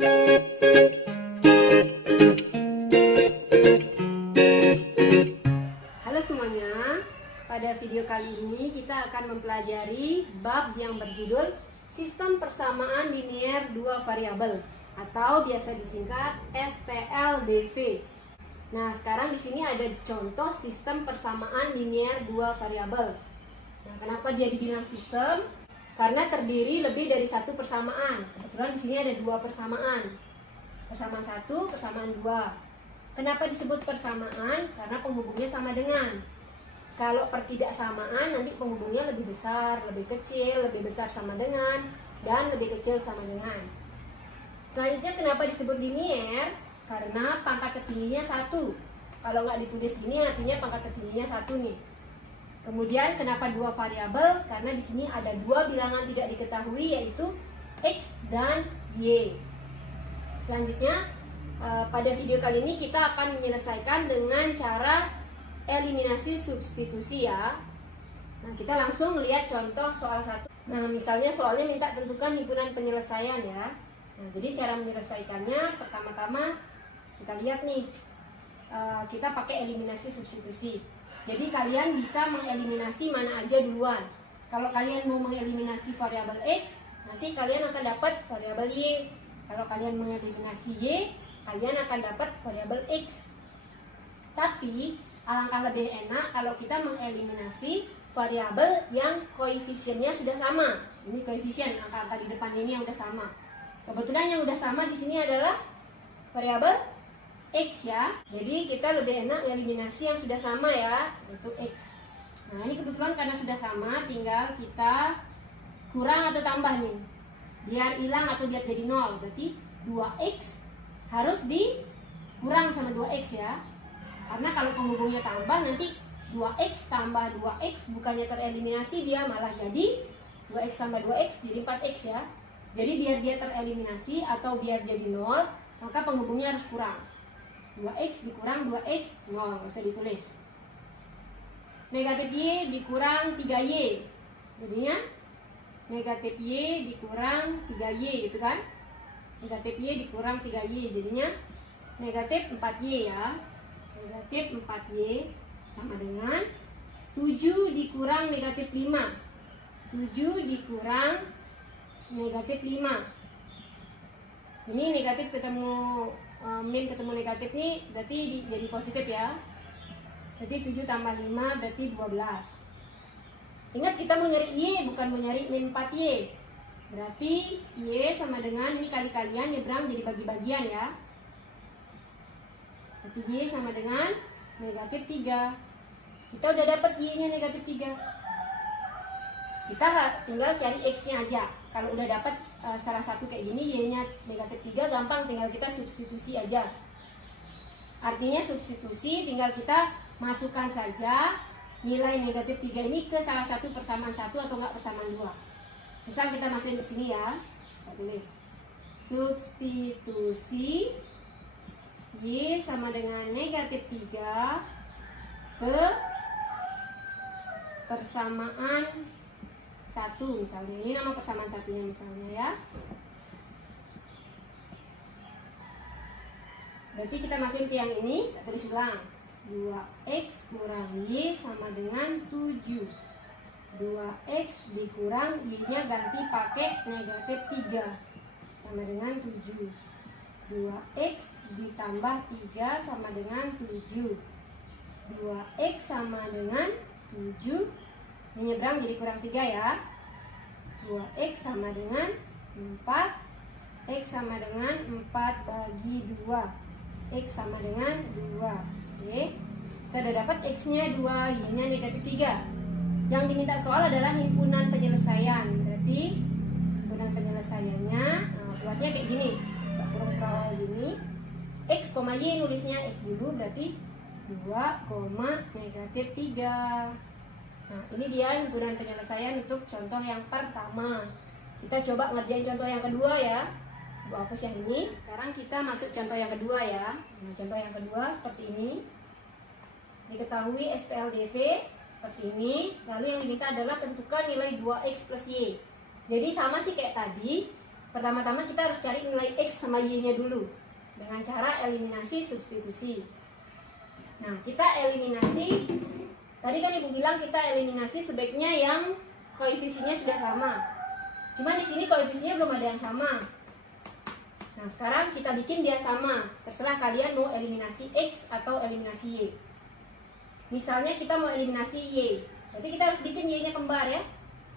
Halo semuanya, pada video kali ini kita akan mempelajari bab yang berjudul Sistem Persamaan Linier Dua Variabel atau biasa disingkat SPLDV. Nah, sekarang di sini ada contoh sistem persamaan linier dua variabel. Nah, kenapa dia dibilang sistem? Karena terdiri lebih dari satu persamaan. Kebetulan di sini ada dua persamaan. Persamaan 1, persamaan 2. Kenapa disebut persamaan? Karena penghubungnya sama dengan. Kalau pertidaksamaan nanti penghubungnya lebih besar, lebih kecil, lebih besar sama dengan, dan lebih kecil sama dengan. Selanjutnya kenapa disebut linier? Karena pangkat tertingginya 1. Kalau nggak ditulis gini artinya pangkat tertingginya 1 nih. Kemudian kenapa dua variabel? Karena di sini ada dua bilangan tidak diketahui yaitu X dan Y. Selanjutnya pada video kali ini kita akan menyelesaikan dengan cara eliminasi substitusi ya. Nah, kita langsung lihat contoh soal 1. Nah, misalnya soalnya minta tentukan himpunan penyelesaian ya. Nah, jadi cara menyelesaikannya pertama-tama kita lihat nih, kita pakai eliminasi substitusi. Jadi kalian bisa mengeliminasi mana aja duluan. Kalau kalian mau mengeliminasi variabel X, nanti kalian akan dapat variabel Y. Kalau kalian mengeliminasi Y, kalian akan dapat variabel X. Tapi alangkah lebih enak kalau kita mengeliminasi variabel yang koefisiennya sudah sama. Ini koefisien angka-angka di depannya ini yang sudah sama. Kebetulan yang sudah sama di sini adalah variabel X ya. Jadi kita lebih enak eliminasi yang sudah sama ya, untuk X. Nah, ini kebetulan karena sudah sama, tinggal kita kurang atau tambah nih. Biar hilang atau biar jadi 0. Berarti 2X harus dikurang sama 2X ya. Karena kalau penghubungnya tambah nanti 2X tambah 2X bukannya tereliminasi, dia malah jadi 2X tambah 2X jadi 4X ya. Jadi biar dia tereliminasi atau biar jadi 0, maka penghubungnya harus kurang. 2X dikurang 2X 0, nggak usah ditulis. Negatif Y dikurang 3Y. Jadinya negatif Y dikurang 3Y gitu kan. Negatif Y dikurang 3Y jadinya negatif 4Y ya. Negatif 4Y sama dengan 7 dikurang negatif 5. 7 dikurang negatif 5. Ini negatif ketemu min ketemu negatif nih berarti jadi positif ya. Berarti 7 tambah 5 berarti 12. Ingat kita mau nyari Y bukan mau nyari min 4Y. Berarti Y sama dengan, ini kali-kalian nyebrang jadi bagi-bagian ya. Berarti Y sama dengan negatif 3. Kita udah dapat Y-nya negatif 3. Kita tinggal cari X-nya aja. Kalau udah dapat salah satu kayak gini, Y-nya negatif 3, gampang tinggal kita substitusi aja. Artinya substitusi tinggal kita masukkan saja nilai negatif 3 ini ke salah satu persamaan 1 atau enggak persamaan 2. Misal kita masukin ke sini ya, kita tulis substitusi Y sama dengan negatif 3 ke persamaan 1 misalnya. Ini nama persamaan satunya misalnya ya. Berarti kita masukin ke yang ini, kita tulis ulang. 2X kurang Y sama dengan 7. 2X dikurang Y-nya ganti pakai negatif 3 sama dengan 7. 2X ditambah 3 sama dengan 7. 2X sama dengan 7. Menyeberang jadi kurang 3 ya. 2X sama dengan 4. X sama dengan 4 bagi 2. X sama dengan 2. Oke. Kita udah dapat X-nya 2, Y-nya negatif 3. Yang diminta soal adalah himpunan penyelesaian. Berarti himpunan penyelesaiannya buatnya kayak gini. Kurang gini. X, Y nulisnya X dulu berarti 2, negatif 3. Nah, ini dia himpunan penyelesaian untuk contoh yang pertama. Kita coba ngerjain contoh yang kedua ya. Gua hapus yang ini. Sekarang kita masuk contoh yang kedua ya. Nah, contoh yang kedua seperti ini. Diketahui SPLDV seperti ini. Lalu yang diminta adalah tentukan nilai 2X plus Y. Jadi sama sih kayak tadi. Pertama-tama kita harus cari nilai X sama Y-nya dulu dengan cara eliminasi substitusi. Nah, kita eliminasi, tadi kan Ibu bilang kita eliminasi sebaiknya yang koefisiennya sudah sama. Cuma di sini koefisiennya belum ada yang sama. Nah, sekarang kita bikin dia sama. Terserah kalian mau eliminasi X atau eliminasi Y. Misalnya kita mau eliminasi Y, berarti kita harus bikin Y-nya kembar ya.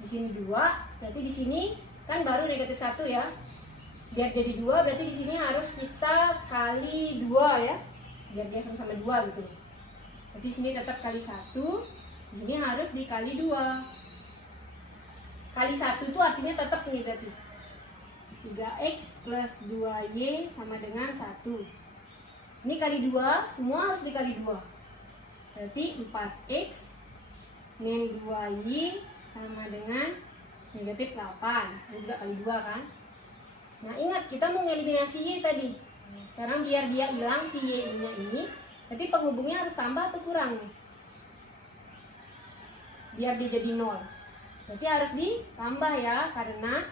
Di sini 2, berarti di sini kan baru negatif 1 ya. Biar jadi 2, berarti di sini harus kita kali 2 ya. Biar dia sama-sama 2 gitu. Berarti di sini tetap kali 1, di sini harus dikali 2. Kali 1 itu artinya tetap nih berarti 3x plus 2y sama dengan 1. Ini kali 2, semua harus dikali 2. Berarti 4x min 2y sama dengan negatif 8. Ini juga kali 2 kan. Nah ingat, kita mau ngeliminasi y tadi. Sekarang biar dia hilang si y-nya ini, berarti penghubungnya harus tambah atau kurang nih? Biar dia jadi 0. Berarti harus ditambah ya, karena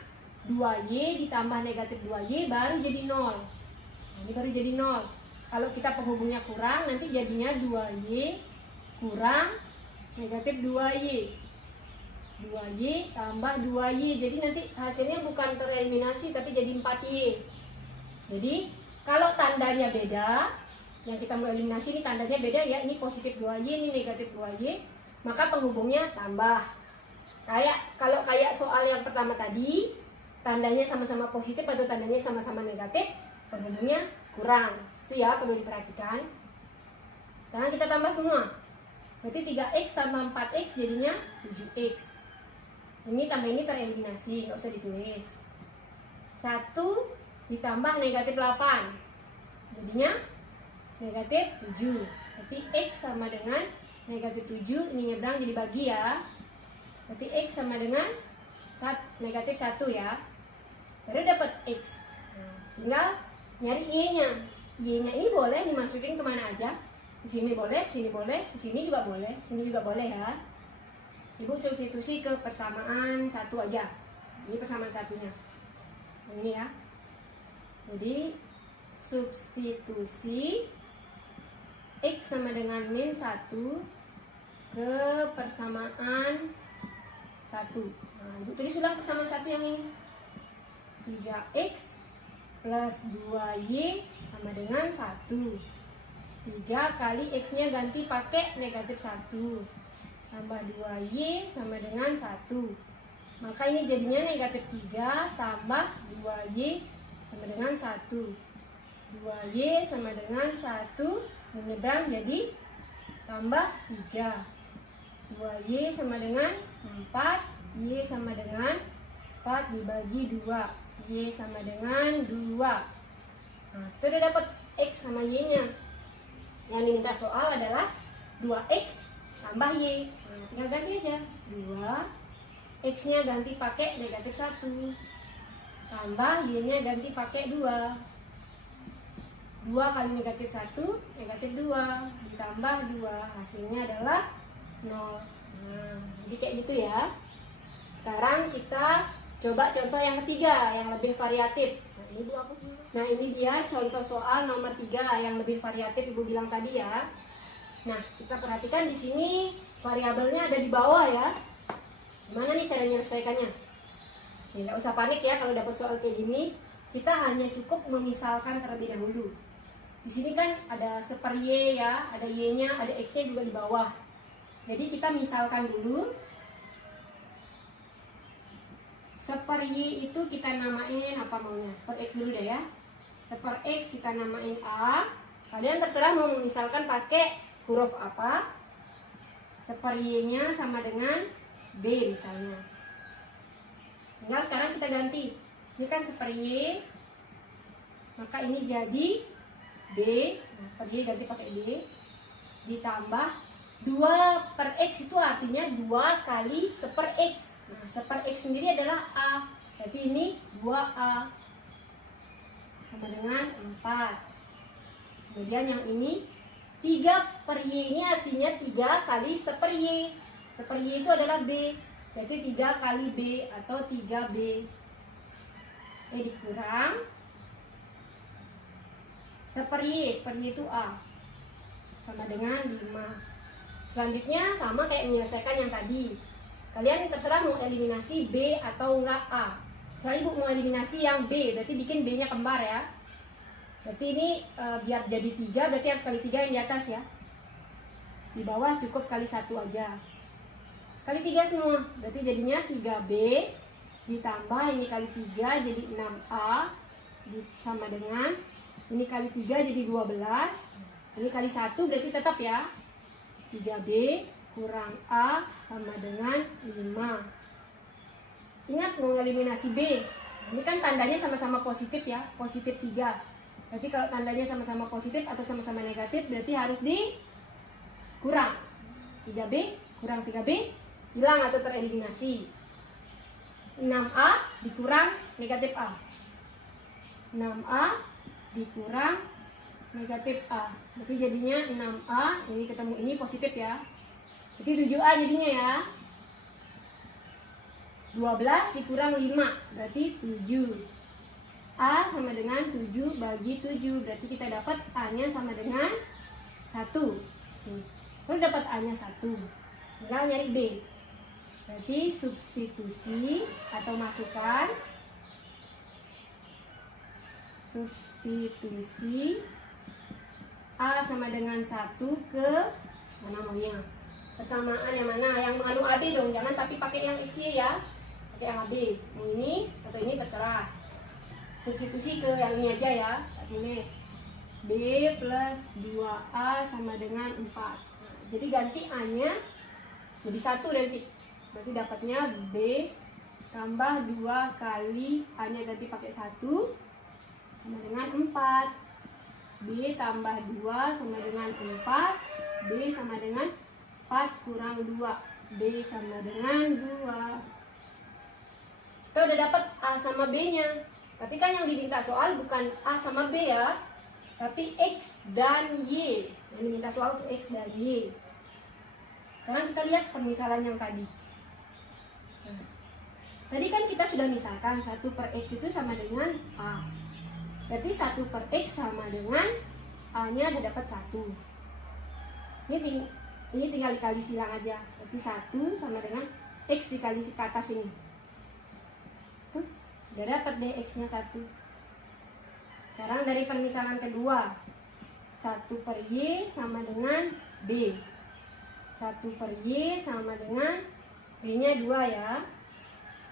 2y ditambah negatif 2y baru jadi 0. Nah, ini baru jadi 0. Kalau kita penghubungnya kurang, nanti jadinya 2y kurang negatif 2y. 2y tambah 2y. Jadi nanti hasilnya bukan tereliminasi, tapi jadi 4y. Jadi kalau tandanya beda, yang kita mau eliminasi ini tandanya beda ya. Ini positif 2y, ini negatif 2y. Maka penghubungnya tambah. Kalau kayak soal yang pertama tadi, tandanya sama-sama positif atau tandanya sama-sama negatif, penghubungnya kurang. Itu ya perlu diperhatikan. Sekarang kita tambah semua. Berarti 3x tambah 4x jadinya 7x. Ini tambah ini tereliminasi, nggak usah ditulis. 1 ditambah negatif 8, jadinya negatif 7. Berarti x sama dengan negatif 7, ini nyebrang jadi bagi ya. Berarti x sama dengan negatif 1 ya. Baru dapat x. Tinggal nyari y-nya. Y-nya ini boleh dimasukin kemana aja. Di sini boleh, di sini boleh, di sini juga boleh, di sini juga boleh ya. Ibu substitusi ke persamaan 1 aja. Ini persamaan satunya. Ini ya. Jadi substitusi x sama dengan min 1 ke persamaan 1. Nah, Ibu tulis ulang persamaan 1 yang ini. 3x plus 2y sama dengan 1. 3 kali x-nya ganti pakai negatif 1. Tambah 2y sama dengan 1. Maka ini jadinya negatif 3 tambah 2y sama dengan 1. 2y sama dengan 1 menyeberang jadi tambah 3. 2y sama dengan 4, y sama dengan 4 dibagi 2, y sama dengan 2. Nah, itu udah dapat x sama y-nya. Yang diminta soal adalah 2x tambah y. Nah, tinggal ganti aja. 2, x-nya ganti pakai negatif 1. Tambah y-nya ganti pakai 2. 2 kali negatif 1, negatif 2. Ditambah 2, hasilnya adalah 0. Nah, jadi kayak gitu ya. Sekarang kita coba contoh yang ketiga, yang lebih variatif. Nah, ini dia contoh soal nomor 3 yang lebih variatif Ibu bilang tadi ya. Nah, kita perhatikan di sini variabelnya ada di bawah ya. Gimana nih cara menyelesaikannya? Ya, nggak usah panik ya kalau dapat soal kayak gini. Kita hanya cukup memisalkan terlebih dahulu. Di sini kan ada seper y ya, ada y-nya, ada x-nya juga di bawah. Jadi kita misalkan dulu. Seper y itu kita namain apa maunya? Seper x dulu deh ya. Seper x kita namain a. Kalian terserah mau misalkan pakai huruf apa. Seper y-nya sama dengan b misalnya. Tinggal sekarang kita ganti. Ini kan seper y, maka ini jadi b. Nah, seper y ganti pakai b. Ditambah 2 per x itu artinya 2 kali seper x. Nah, seper x sendiri adalah a. Jadi ini 2a sama dengan 4. Kemudian yang ini 3 per y ini artinya 3 kali seper y. Seper y itu adalah b. Berarti 3 kali b atau 3b. dikurang 1/Y itu A sama dengan 5. Selanjutnya sama kayak menyelesaikan yang tadi. Kalian terserah mau eliminasi B atau enggak A. Misalnya Ibu mau eliminasi yang B, berarti bikin B-nya kembar ya. Berarti ini biar jadi 3, berarti harus kali 3 yang di atas ya. Di bawah cukup kali 1 aja. Kali 3 semua, berarti jadinya 3B ditambah ini kali 3 jadi 6A sama dengan ini kali 3 jadi 12. Ini kali 1 berarti tetap ya. 3B kurang A sama dengan 5. Ingat mau eliminasi B. Ini kan tandanya sama-sama positif ya, positif 3. Berarti kalau tandanya sama-sama positif atau sama-sama negatif berarti harus dikurang. 3B kurang 3B hilang atau tereliminasi. 6A dikurang negatif A. 6A dikurang negatif A. Berarti jadinya 6A, ini ketemu ini positif ya. Jadi 7A jadinya ya. 12 dikurang 5 berarti 7. A sama dengan 7 bagi 7. Berarti kita dapat A-nya sama dengan 1. Kalau dapat A-nya 1, tinggal nyari B. Berarti substitusi atau masukkan substitusi A sama dengan 1 ke mana maunya. Persamaan yang mana? Yang anu AB dong, jangan tapi pakai yang isi ya. Pakai yang AB. Mau ini atau ini terserah. Substitusi ke yang ini aja ya. Tulis B plus 2A sama dengan 4. Nah, jadi ganti A-nya jadi 1 nanti. Berarti dapatnya B tambah 2 kali A-nya ganti pakai 1 sama dengan 4. B tambah 2 sama dengan 4. B sama dengan 4 kurang 2. B sama dengan 2. Kita udah dapat A sama B-nya. Tapi kan yang diminta soal bukan A sama B ya, tapi X dan Y. Yang diminta soal itu X dan Y. Sekarang kita lihat permisalan yang tadi. Nah, tadi kan kita sudah misalkan 1/X itu sama dengan A. Berarti 1/X sama dengan A-nya udah dapat 1. Ini tinggal dikali silang aja. Berarti 1 sama dengan X dikali ke atas ini. Tuh, udah dapat deh X-nya 1. Sekarang dari permisalan kedua. 1/Y sama dengan B. 1/Y sama dengan B-nya 2 ya.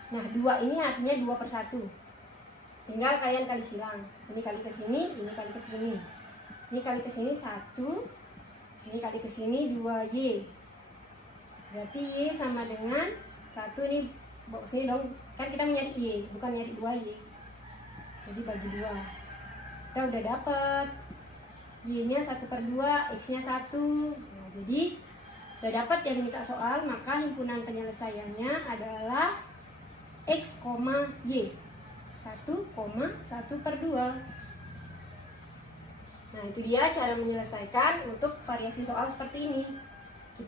Nah 2 ini artinya 2/1. Tinggal kalian kali silang. Ini kali ke sini, ini kali ke sini. Ini kali ke sini 1. Ini kali ke sini 2Y. Berarti Y sama dengan 1 ini bawa sini dong. Kan kita nyari Y, bukan nyari 2Y. Jadi bagi 2. Kita udah dapat Y-nya 1/2, X-nya 1. Nah, jadi udah dapat yang minta soal, maka himpunan penyelesaiannya adalah X, Y. 1,1/2. Nah itu dia cara menyelesaikan untuk variasi soal seperti ini.